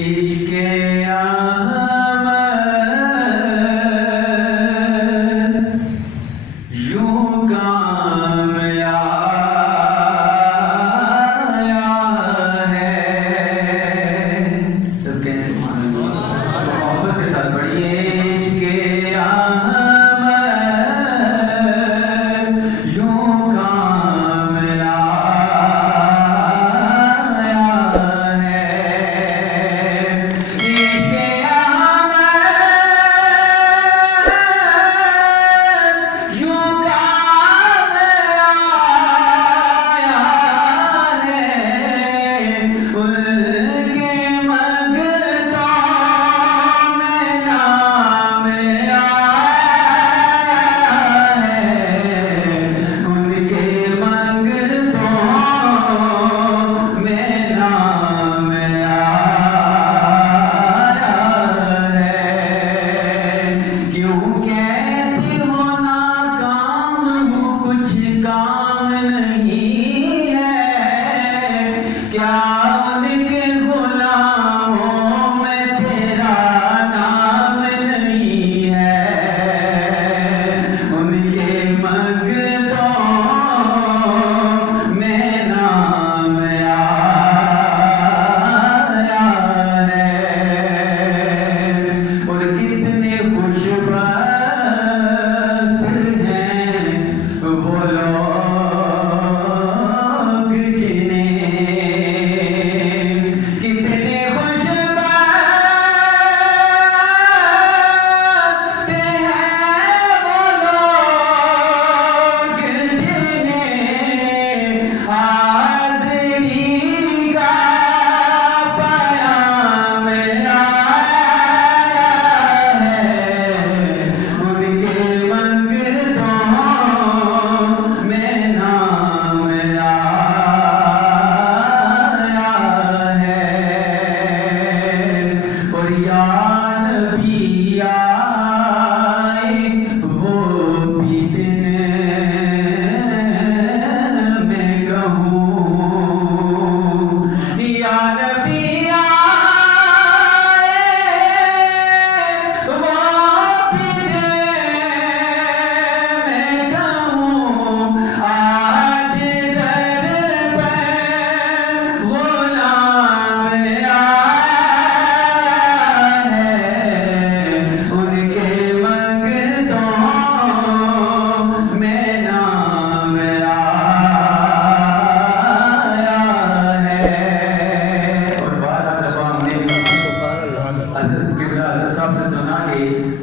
عشق احمد یوں کام آیا ہے. سب کہیں سبحان اللہ. محبت کے ساتھ پڑھیے. عشق احمد یوں کام آیا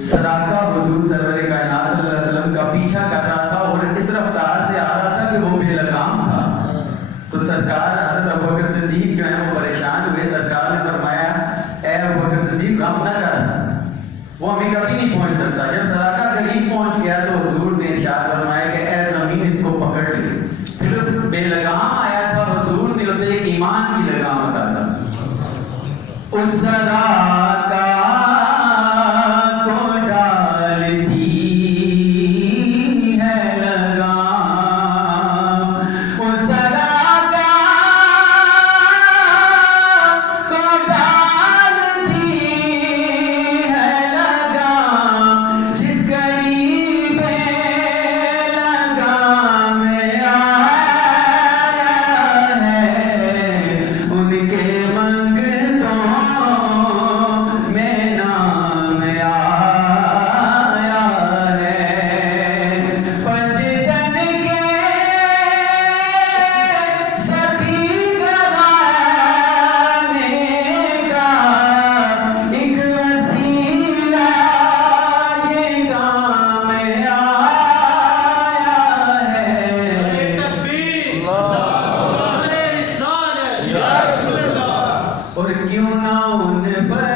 سراقہ حضور سرور کائنات صلی اللہ علیہ وسلم کا پیچھا کر رہا تھا اور اس رفتار سے آ رہا تھا کہ وہ بے لگام تھا. تو سرکار حضرت ابوبکر صدیق جو ہیں وہ پریشان ہوئے. سرکار نے فرمایا اے ابوبکر صدیق رب نہ کر, وہ ہمیں کبھی نہیں پہنچ سکتا. جب سراقہ قریب پہنچ گیا تو حضور نے ارشاد فرمایا کہ اے زمین اس کو پکڑ لی. پھر بے لگام آیا تھا, حضور نے اسے ایک ایمان کی لگام عطا کی. اس سراقہ اور کیوں نہ ان پر